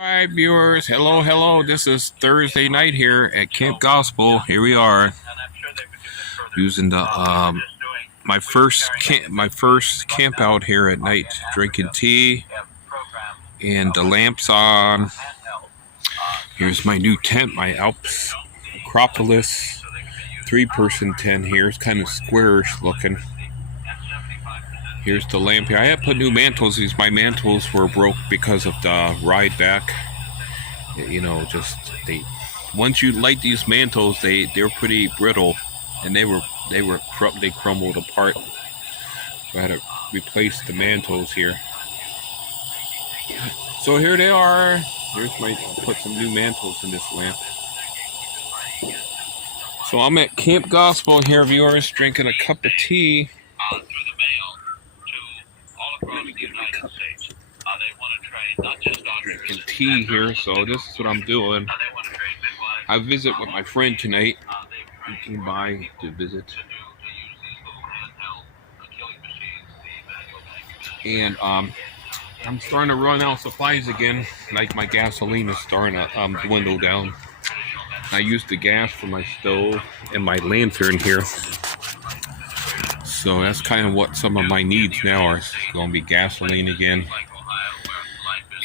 Hi, viewers. Hello. This is Thursday night here at Camp Gospel. Here we are using the my first camp out here at night, drinking tea, and the lamps on. Here's my new tent, my Alps Acropolis 3-person tent here. It's kind of squarish looking. Here's the lamp here. I have put new mantles. My mantles were broke because of the ride back. Just they once you light these mantles, they're pretty brittle, and they crumbled apart. So I had to replace the mantles here. So here they are. Put some new mantles in this lamp. So I'm at Camp Gospel here, viewers, drinking a cup of tea. Drinking tea here, so this is what I'm doing. I visit with my friend tonight. He came by to visit. And I'm starting to run out of supplies again. Like my gasoline is starting to dwindle down. I used the gas for my stove and my lantern here. So that's kind of what some of my needs now are. Going to be gasoline again.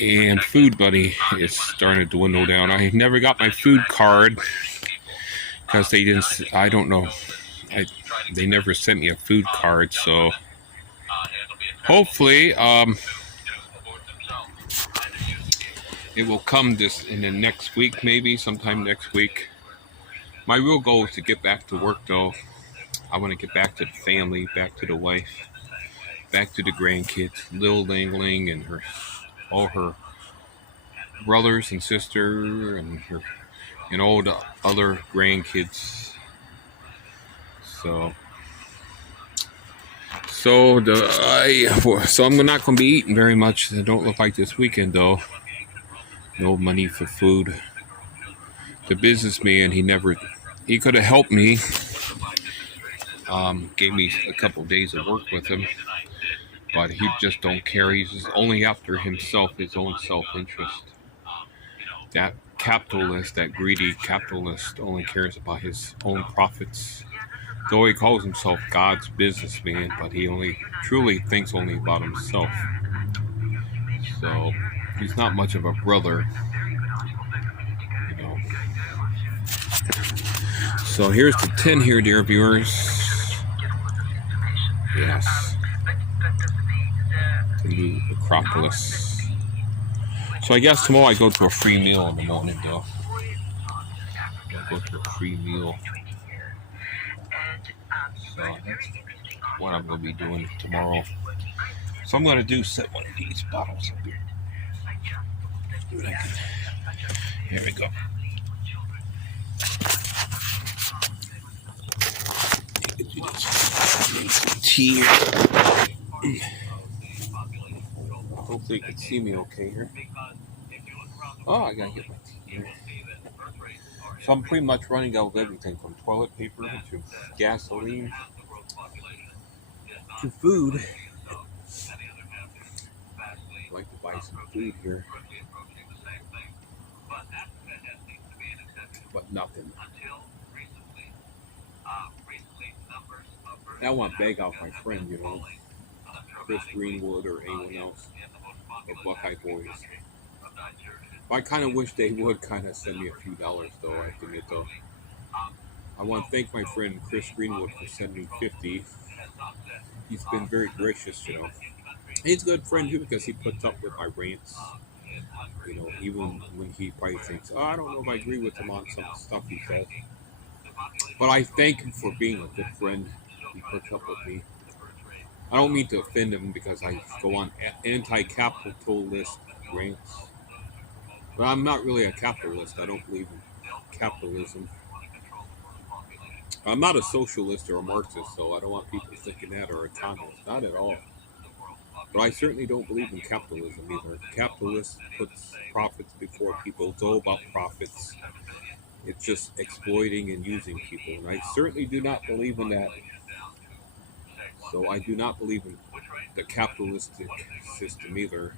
And Food Buddy is starting to dwindle down. I never got my food card because they didn't. I don't know. They never sent me a food card. So hopefully, it will come in the next week, maybe sometime next week. My real goal is to get back to work, though. I want to get back to the family, back to the wife, back to the grandkids, Lil Ling Ling and all her brothers and sister and all the other grandkids. So I'm not going to be eating very much. It don't look like this weekend, though. No money for food. The businessman, he could have helped me. Gave me a couple of days of work with him, but he just don't care. He's just only after himself, his own self-interest. That capitalist, that greedy capitalist, only cares about his own profits. Though he calls himself God's businessman, but he only truly thinks only about himself. So he's not much of a brother, So here's the tin here, dear viewers. Yes. The new Acropolis. So I guess tomorrow I go to a free meal in the morning, though. I'll go to a free meal. So that's what I'm going to be doing tomorrow. So I'm going to set one of these bottles up here. Here we go. Tea. Hopefully you can see me okay here. Oh, I gotta get my tea here. So I'm pretty much running out of everything from toilet paper to gasoline to food. I'd like to buy some food here. But nothing. I want to beg out my friend, Chris Greenwood or anyone else, or Buckeye Boys. I kind of wish they would kind of send me a few dollars, though, I have to admit, though. I want to thank my friend Chris Greenwood for sending me 50. He's been very gracious, He's a good friend, too, because he puts up with my rants. Even when he probably thinks, I don't know if I agree with him on some stuff he says. But I thank him for being a good friend. He puts up with me. I don't mean to offend him because I go on anti-capitalist rants. But I'm not really a capitalist. I don't believe in capitalism. I'm not a socialist or a Marxist, so I don't want people thinking that, or a communist. Not at all. But I certainly don't believe in capitalism either. Capitalists puts profits before people. It's all about profits. It's just exploiting and using people. And I certainly do not believe in that. So I do not believe in the capitalistic system either.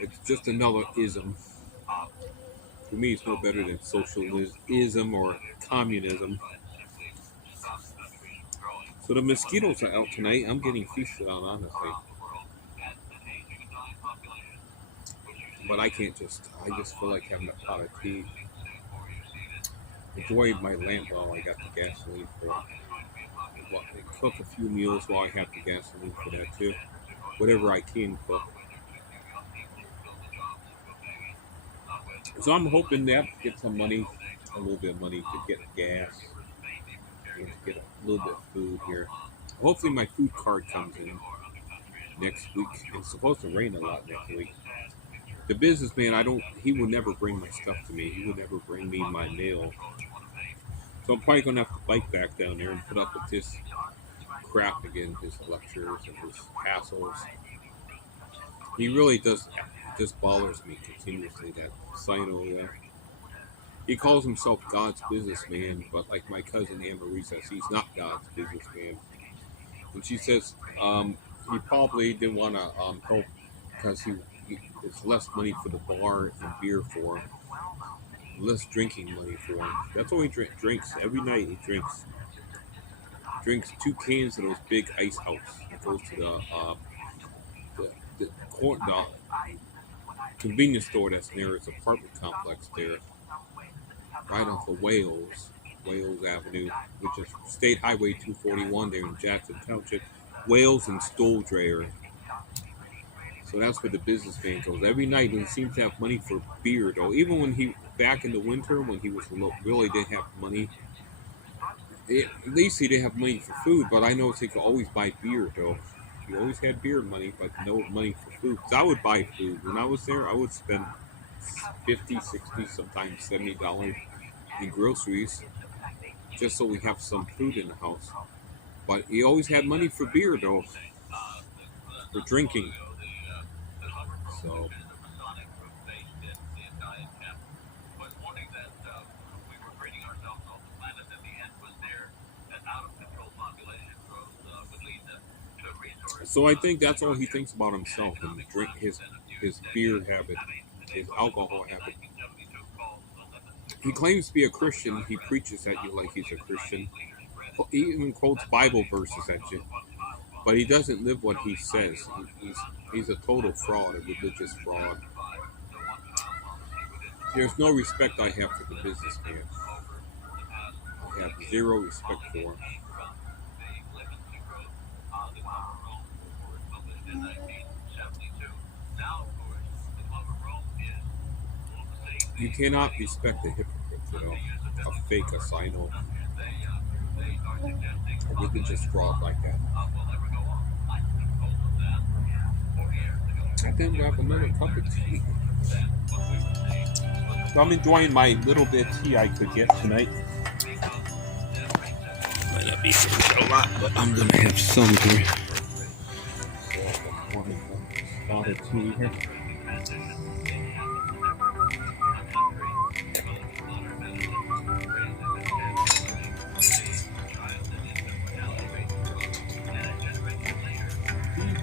It's just another ism. For me, it's no better than socialism or communism. So the mosquitoes are out tonight. I'm getting feasted on, honestly. But I can't just, I just feel like having a pot of tea. Enjoy my lamp while I got the gasoline for it. Well, cook a few meals while I have the gasoline for that too. Whatever I can cook. So I'm hoping that get some money, a little bit of money to get gas and to get a little bit of food here. Hopefully my food card comes in next week. It's supposed to rain a lot next week. The businessman, I don't. He will never bring my stuff to me. He will never bring me my mail. So I'm probably gonna have to bike back down there and put up with this crap again. His lectures and his hassles. He really does. Just bothers me continuously. That Sino. He calls himself God's businessman, but like my cousin Anne Marie says, he's not God's businessman. And she says he probably didn't want to help because it's less money for the bar and beer for him, less drinking money for him. That's all he drinks every night. He drinks 2 cans of those big ice house. It goes to the convenience store that's near his apartment complex there, right off of Wales Avenue, which is State Highway 241 there in Jackson Township, Wales and Stoldreyer. So that's where the businessman goes every night. And he seems to have money for beer, though. Even when he back in the winter, when he was really didn't have money. At least he didn't have money for food. But I noticed he could always buy beer, though. He always had beer money, but no money for food. Because I would buy food when I was there. I would spend 50, 60, sometimes $70 in groceries just so we have some food in the house. But he always had money for beer, though, for drinking. So So I think that's all he thinks about himself and drink his beer habit, his alcohol habit. He claims to be a Christian. He preaches at you like he's a Christian. He even quotes Bible verses at you, but he doesn't live what he says. He's a total fraud, a religious fraud. There's no respect I have for the businessman. I have zero respect for him. You cannot respect a hypocrite, a fake, a Sino, a religious fraud like that. I then grab another cup of tea. So I'm enjoying my little bit of tea I could get tonight. Might not be a lot, but I'm gonna have some here. Spot of tea here.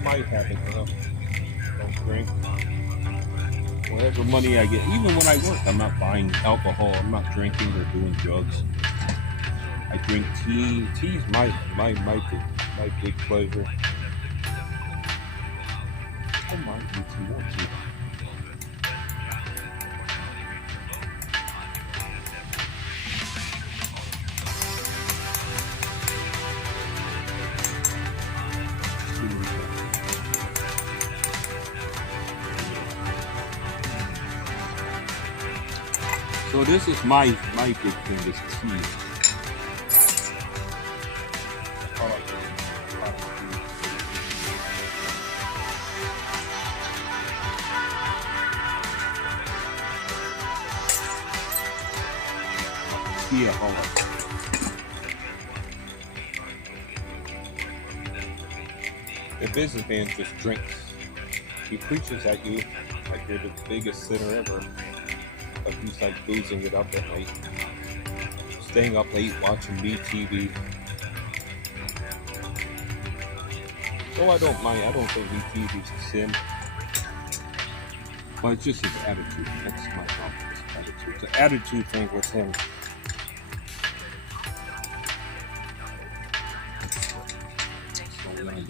Might have it, though. Don't drink. Whatever money I get, even when I work, I'm not buying alcohol. I'm not drinking or doing drugs. I drink tea. Tea's my big pleasure. I might need some more tea. So this is my big thing, is tea. The businessman just drinks. He preaches at you like you're the biggest sinner ever. But he's like boozing it up at night. Staying up late watching MeTV. So I don't mind. I don't think MeTV's a sin. But it's just his attitude. That's my problem. attitude. It's an attitude thing with him. So we're gonna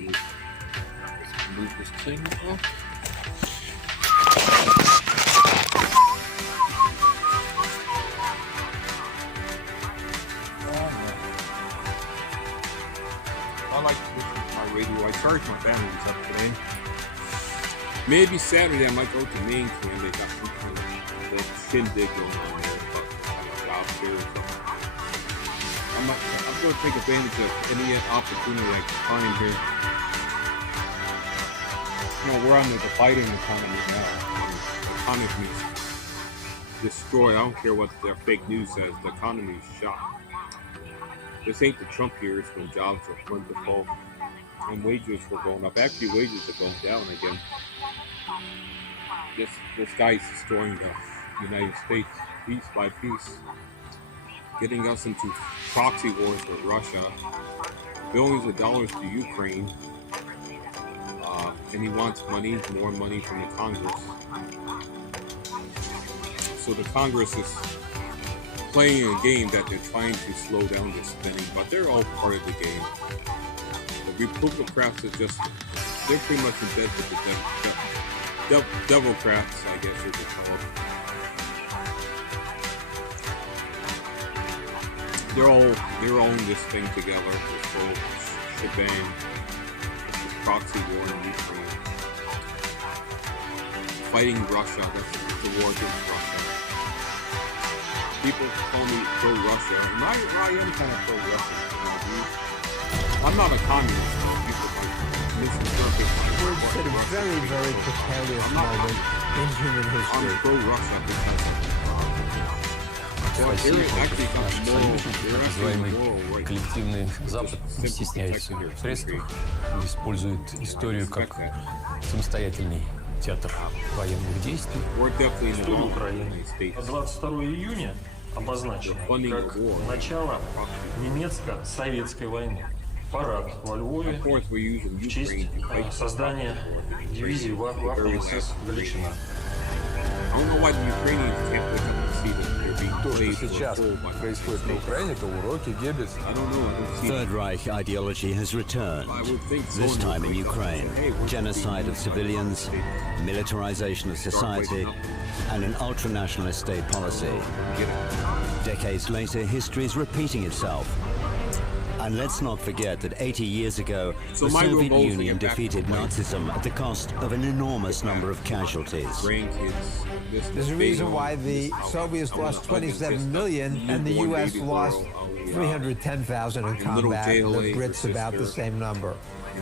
move this thing off. I like to listen to my radio. I charge my batteries up today. Maybe Saturday I might go to Main Camp. They got some kind of little shindig going on there. But I have a job here or something. I'm going to take advantage of any opportunity I can find here. You know, we're on the fighting economy now. The economy is destroyed. I don't care what their fake news says. The economy is shot. This ain't the Trump years when jobs are plentiful and wages were going up. Actually, wages are going down again. This guy's destroying the United States piece by piece, getting us into proxy wars with Russia, billions of dollars to Ukraine, and he wants more money from the Congress. So the Congress is playing a game that they're trying to slow down the spending, but they're all part of the game. The Republicans are they're pretty much in bed with the Democrats, I guess you could call them. They're all in this thing together, this whole shebang, this proxy war in Ukraine. Fighting Russia, that's the war against Russia. People call me pro-Russia, and I am kind of pro-Russia. I'm not a communist, though. People misinterpret my We're at a very, very precarious moment in human history. I'm pro-Russia because называемый коллективный Запад не стесняется в средствах и использует историю как самостоятельный театр военных действий. История Украины 22 июня обозначена как начало немецко-советской войны. Парад во Львове в честь создания дивизии Вагнера Галичина. То, что сейчас происходит на Украине, это уроки Геббельса. Third Reich ideology has returned, this time in Ukraine. Genocide of civilians, militarization of society, and an ultranationalist state policy. Decades later, history is repeating itself. And let's not forget that 80 years ago, the Soviet Union defeated Nazism at the cost of an enormous number of casualties. There's a reason why the Soviets lost 27 million and the U.S. lost 310,000 in combat, and the Brits about the same number.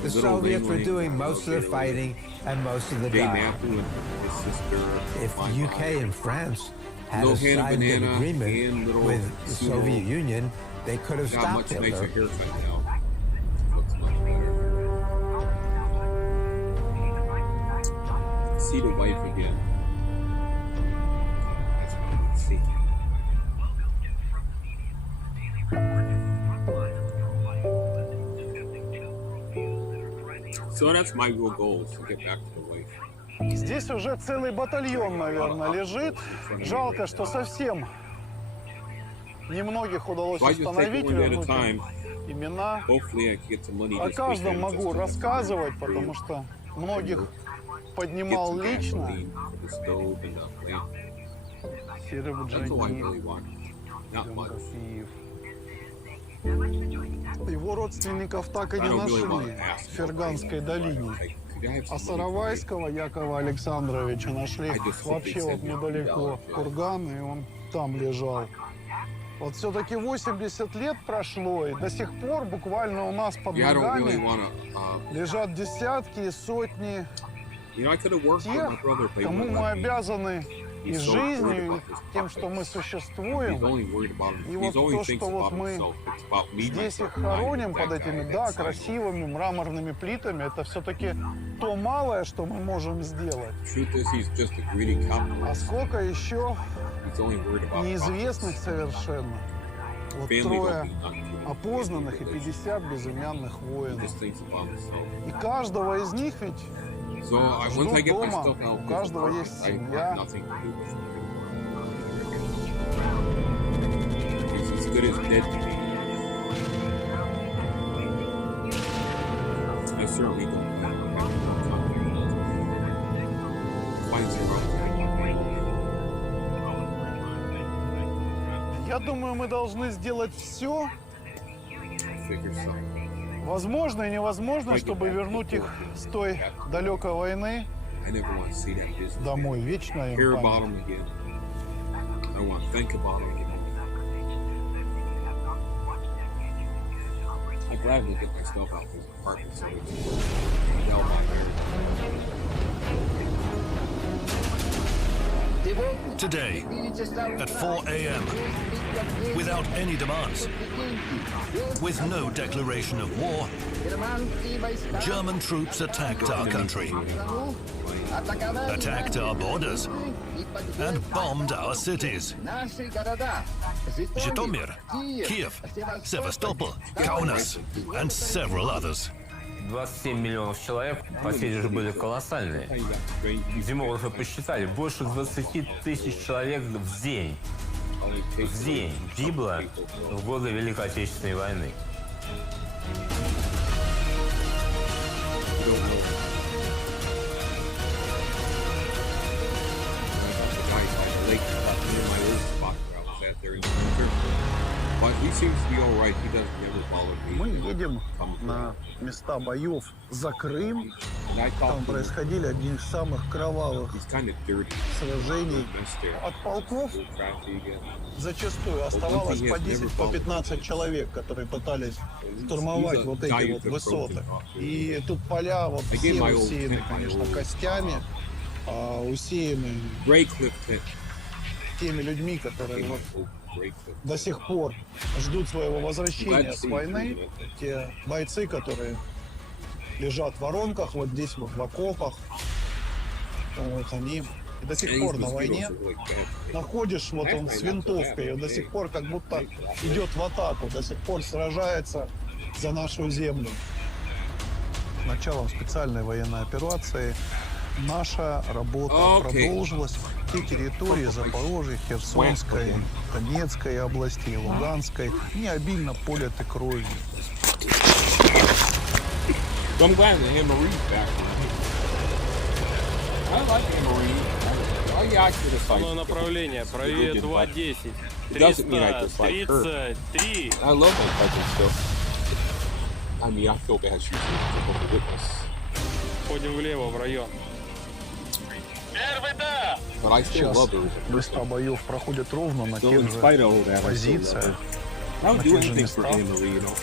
The Soviets were doing most of the fighting and most of the dying. If the UK and France had signed an agreement with the Soviet Union, they could have stopped Hitler. See the wife again. See. So that's my real goal, to get back to the wife. Здесь уже целый батальон, наверное, лежит. Жалко, что совсем немногих удалось установить, вернуть имена. О каждом могу рассказывать, потому что многих поднимал лично. Серый Джанgiев, его родственников так и не нашли в Ферганской долине. А Саровайского Якова Александровича нашли вообще вот недалеко Курган, и он там лежал. Вот все-таки 80 лет прошло, и до сих пор буквально у нас под ногами лежат десятки и сотни тех, кому мы обязаны и жизнью, и тем, что мы существуем. И вот то, что вот мы здесь их хороним под этими, да, красивыми мраморными плитами, это все-таки то малое, что мы можем сделать. А сколько еще неизвестных совершенно. Вот трое опознанных и 50 безымянных воинов. И каждого из них ведь ждут дома, у каждого есть семья. dead to me. I certainly don't have find zero. Я думаю, мы должны сделать все возможное и невозможное, чтобы вернуть их с той далекой войны домой. Вечная им память. I gladly get my stuff out of his apartment so it's well out there. Today, at 4 a.m., without any demands, with no declaration of war, German troops attacked our country, attacked our borders, and bombed our cities. Zhytomyr, Kiev, Sevastopol, Kaunas, and several others. 27 миллионов человек, потери же были колоссальные. Демографы посчитали, больше 20 тысяч человек в день гибло в годы Великой Отечественной войны. Мы едем на места боев за Крым. Там происходили одни из самых кровавых сражений. От полков зачастую оставалось по 10, по 15 человек, которые пытались штурмовать вот эти вот высоты. И тут поля вот все усеяны, конечно, костями, усеяны теми людьми, которые вот до сих пор ждут своего возвращения с войны. Те бойцы, которые лежат в воронках, вот здесь вот в окопах, вот они до сих пор на войне. Находишь, вот он с винтовкой, он до сих пор как будто идет в атаку, до сих пор сражается за нашу землю. Началом специальной военной операции наша работа продолжилась. Те территории Запорожья, Херсонской, Донецкой областей, Луганской не обильно политы кровью. I'm glad the Hammer's back. I like Hammer's. Oh yeah, I should have Основное направление, правее 2.10. 333. I love that type of stuff. I mean, I feel bad shooting from the witness. Ходим влево, в район. But I still love those. Места боев проходят ровно на тех же позициях, на тех же местах,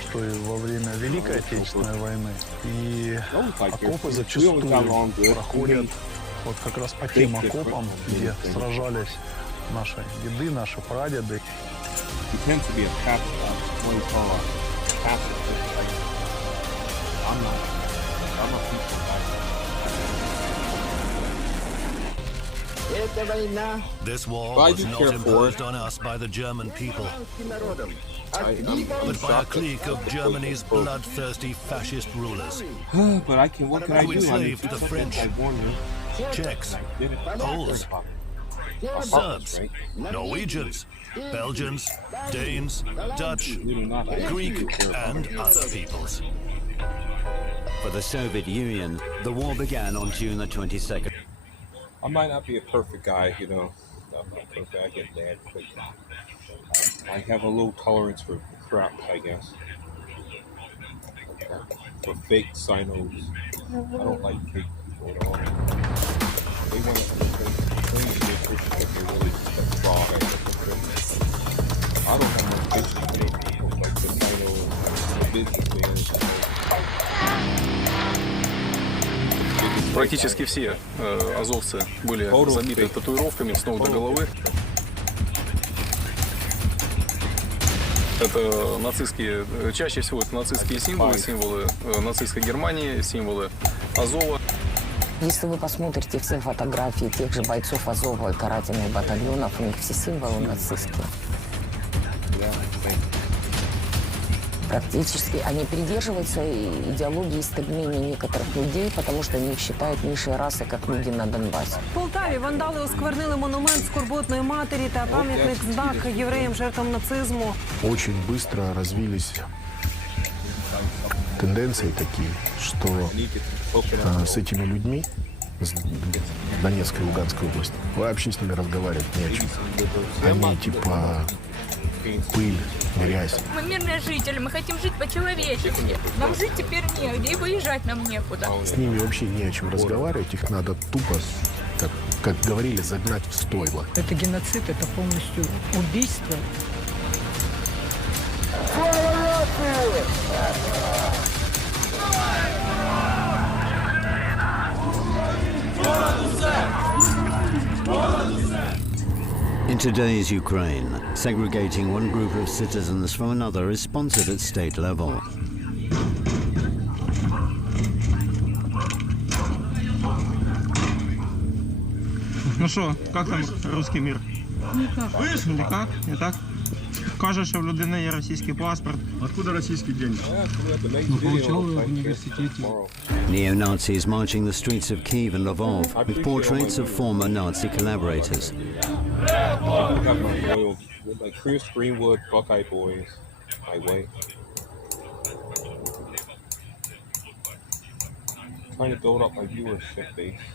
что и во время Великой Отечественной войны. И окопы зачастую проходят вот как раз по тем окопам, где сражались наши деды, наши прадеды. This war was not imposed on us by the German people, but by a clique of Germany's bloodthirsty fascist rulers. But I can. What can I do? Who enslaved the French, Czechs, Poles, Serbs, Norwegians, Belgians, Danes, Dutch, Greek, and other peoples. For the Soviet Union, the war began on June the 22nd. I might not be a perfect guy, you know. I'm not perfect. I get mad quick. I have a low tolerance for crap, I guess. For fake sinos. I don't like fake people at all. They want to claim they're Christian, but they're really just a fraud. I don't have much patience for those people like the sinos, the businessmen. Практически все азовцы были забиты татуировками с ног до головы. Это нацистские, чаще всего это нацистские символы, символы нацистской Германии, символы Азова. Если вы посмотрите все фотографии тех же бойцов Азова и карательных батальонов, у них все символы нацистские. Практически они придерживаются идеологии истребления некоторых людей, потому что они их считают низшей расой, как люди на Донбассе. В Полтаві вандали осквернили монумент скорботної матері та пам'ятник знак євреям жертвам нацизму. Очень быстро развились тенденции такие, что с этими людьми, с Донецкой и Луганской области, вообще с ними разговаривать не о чем. Они типа пыль, грязь. Мы мирные жители, мы хотим жить по-человечески. Нам жить теперь негде, и выезжать нам некуда. С ними вообще не о чем разговаривать, их надо тупо, как говорили, загнать в стойло. Это геноцид, это полностью убийство. In today's Ukraine, segregating one group of citizens from another is sponsored at state level. Ну що, як там русский мир? Никак. Не так? Каже, що в людини є російський паспорт. Откуда російські деньги? Ну, получав в університеті. Neo-Nazis marching the streets of Kyiv and Lvov with portraits of former Nazi collaborators. Like Chris Greenwood, Buckeye Boys, Highway. Trying to build up my viewership base.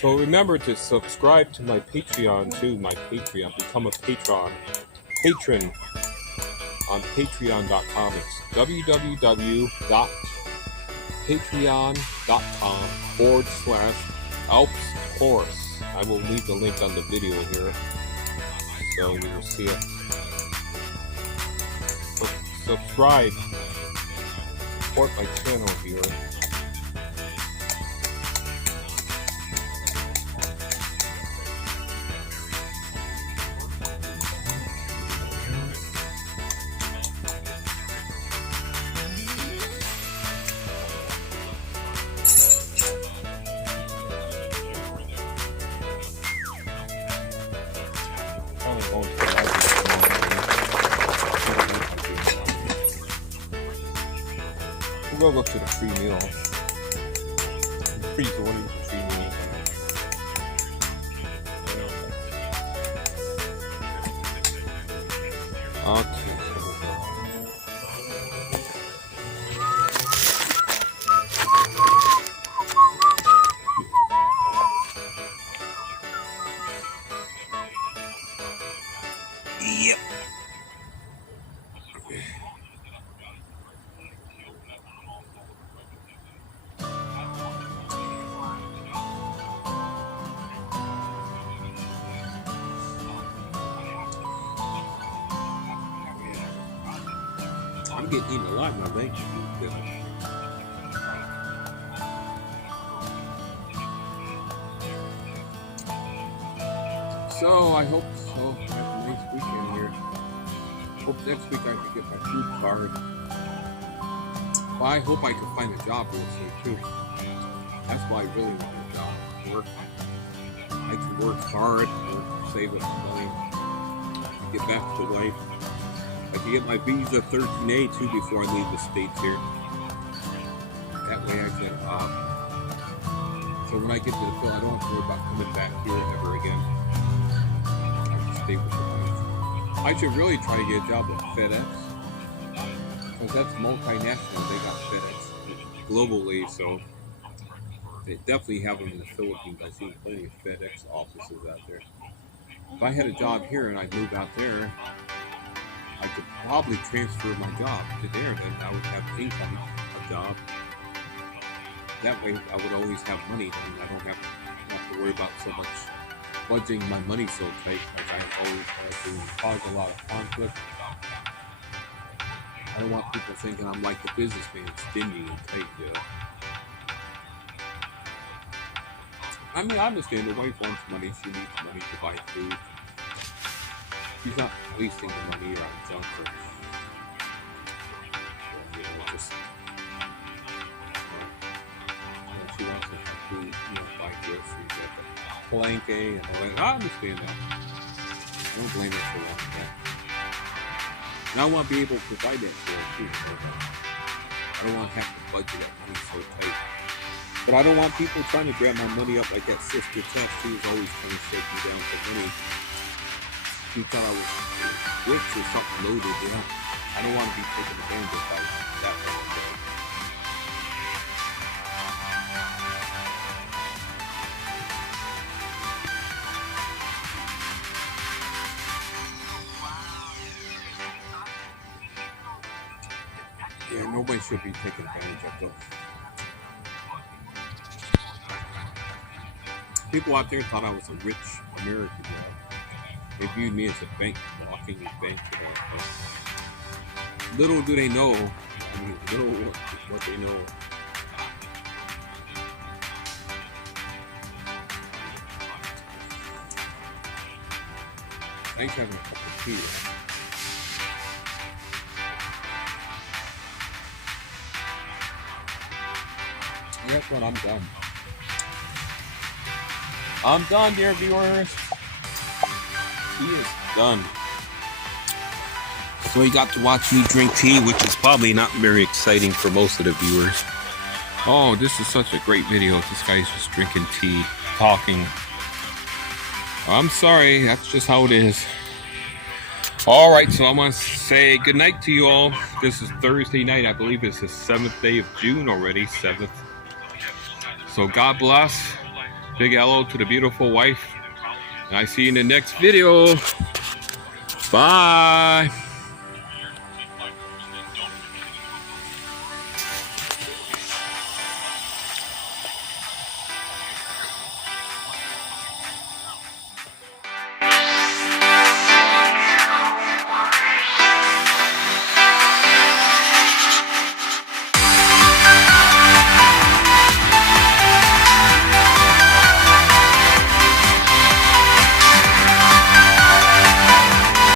So remember to subscribe to my Patreon too, my Patreon. Become a patron on patreon.com. It's www.patreon.com/AlpsTaurus. I will leave the link on the video here, so you will see it. So subscribe, support my channel here. We'll go look to the free meal. Free Jordan free meal. Okay. Yep. I'm getting eaten alive now, thank you. So I hope so. Have a nice weekend here. Hope next week I can get my food card. Well, I hope I can find a job real soon too. That's why I really want a job. Work. I can work hard, save up some money, get back to life. I can get my visa 13A too before I leave the States here. That way I can, so when I get to the field, I don't have to worry about coming back here ever again. I can stay with the wife. I should really try to get a job at FedEx, because that's multinational. They got FedEx globally, so they definitely have them in the Philippines. I've seen plenty of FedEx offices out there. If I had a job here and I'd move out there, I could probably transfer my job to there, then I would have income, a job. That way I would always have money, and I don't have to worry about so much budgeting my money so tight like I always had to cause a lot of conflict. I don't want people thinking I'm like the businessman, stingy and tight, you know. I mean, I understand the wife wants money, she needs money to buy food. She's not wasting the money on junk or, you know, just, she wants to have food, you know, buy groceries at the Palenque and all that. I understand that. I don't blame her for wanting that. And I want to be able to provide that for her too. So I don't want to have to budget that money so tight. But I don't want people trying to grab my money up like that sister Tess. She was always trying to shake me down for money. She thought I was rich or something loaded. You know? I don't want to be taken advantage of by that way. Yeah, nobody should be taken advantage of those. People out there thought I was a rich American. You know? They viewed me as a bank, walking a bank. Little do they know, little what they know. Thanks for having a cup of tea. Right? Guess what? I'm done. I'm done, dear viewers. He is done. So you got to watch me drink tea, which is probably not very exciting for most of the viewers. Oh, this is such a great video. This guy's just drinking tea, talking. I'm sorry, that's just how it is. All right, so I'm gonna say good night to you all. This is Thursday night. I believe it's the 7th day of June already, 7th. So God bless. Big hello to the beautiful wife. And I see you in the next video. Bye.